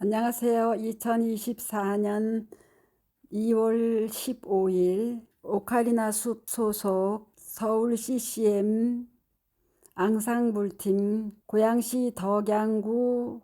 안녕하세요. 2024년 2월 15일 오카리나 숲 소속 서울 CCM 앙상블팀 고양시 덕양구에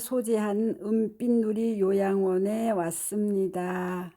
소재한 은빛누리 요양원에 왔습니다.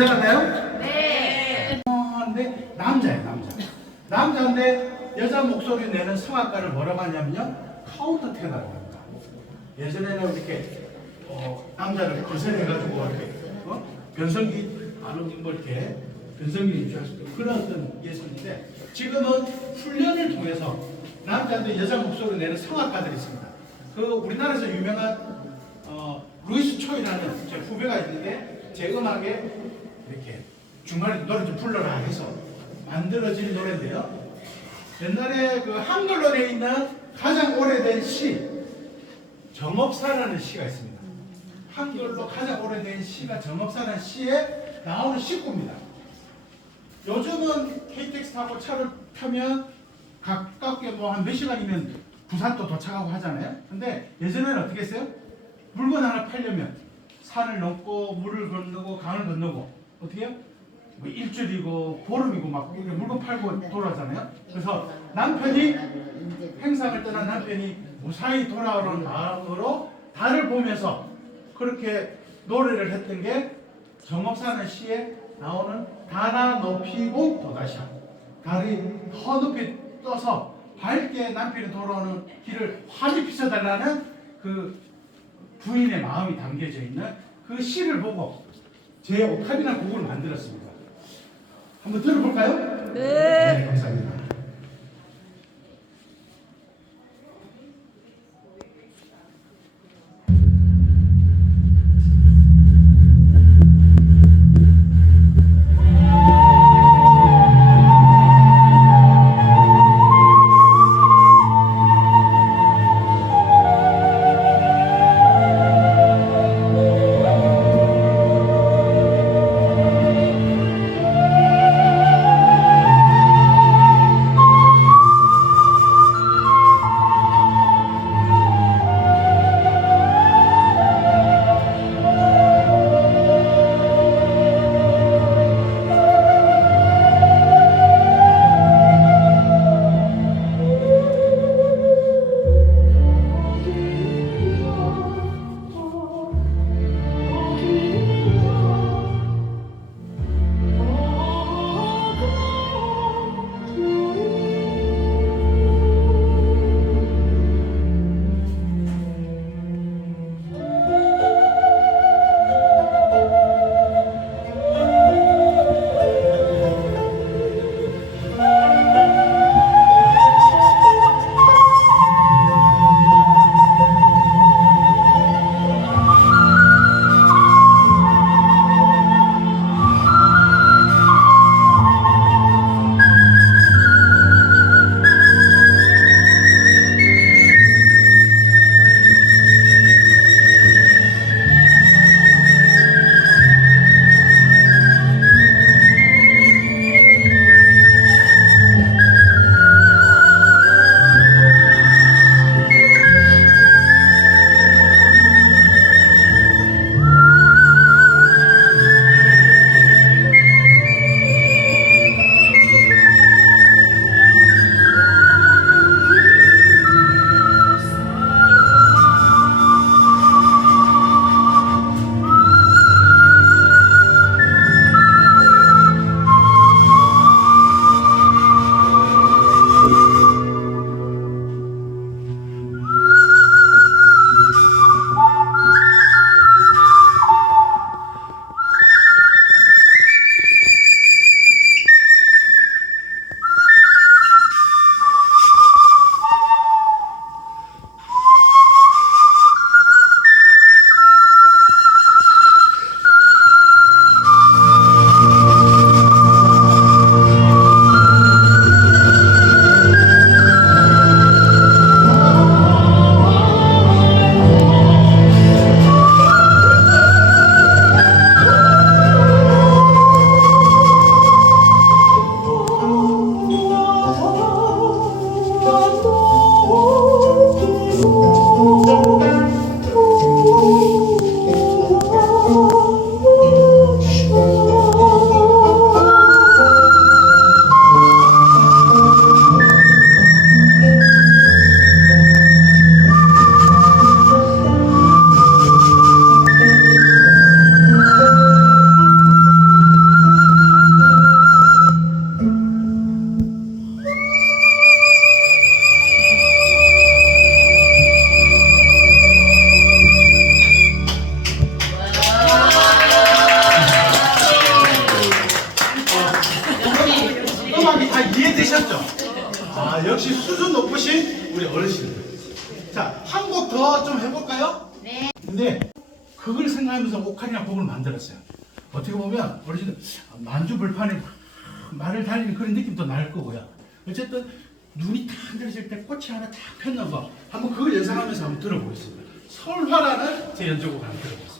괜찮았나요? 네. 근데 남자예요, 남자. 남자인데 여자 목소리 내는 성악가를 뭐라고 하냐면요, 카운터 테너라고 합니다. 예전에는 이렇게 어, 남자를 거세해가지고 이렇게 어? 변성기 안오는 걸 이렇게 수 있는 그런 어떤 예술인데 지금은 훈련을 통해서 남자도 여자 목소리 내는 성악가들이 있습니다. 그 우리나라에서 유명한 어, 루이스 초이라는 제 후배가 있는데 제 음악에 중간에 노래 좀 불러라 해서 만들어진 노래인데요. 옛날에 그 한글로 되어 있는 가장 오래된 시 정업사라는 시가 있습니다. 한글로 가장 오래된 시가 정업사라는 시에 나오는 시구입니다. 요즘은 KTX 타고 차를 타면 가깝게 뭐 한 몇 시간이면 부산도 도착하고 하잖아요. 근데 예전에는 어떻게 했어요? 물건 하나 팔려면 산을 넘고 물을 건너고 강을 건너고 어떻게 해요? 뭐 일주일이고 보름이고 막 이렇게 물건 팔고 돌아가잖아요. 그래서 남편이 행상을 떠난 남편이 무사히 돌아오는 마음으로 달을 보면서 그렇게 노래를 했던 게 정업사는 시에 나오는 달아 높이고 도다시아 달이 더 높이 떠서 밝게 남편이 돌아오는 길을 환히 비춰달라는 그 부인의 마음이 담겨져 있는 그 시를 보고 제 오카리나 곡을 만들었습니다. 한번 들어볼까요? 네 감사합니다. 우리 어르신들. 자, 한 곡 더 좀 해볼까요? 네. 근데 그걸 생각하면서 오카리나 곡을 만들었어요. 어떻게 보면 어르신들 만주 불판에 막 말을 달리는 그런 느낌도 날 거고요. 어쨌든 눈이 딱 흔들릴 때 꽃이 하나 딱 폈는 거 한번 그걸 예상하면서 한번 들어보겠습니다. 설화라는 제 연주곡 한번 들어보겠습니다.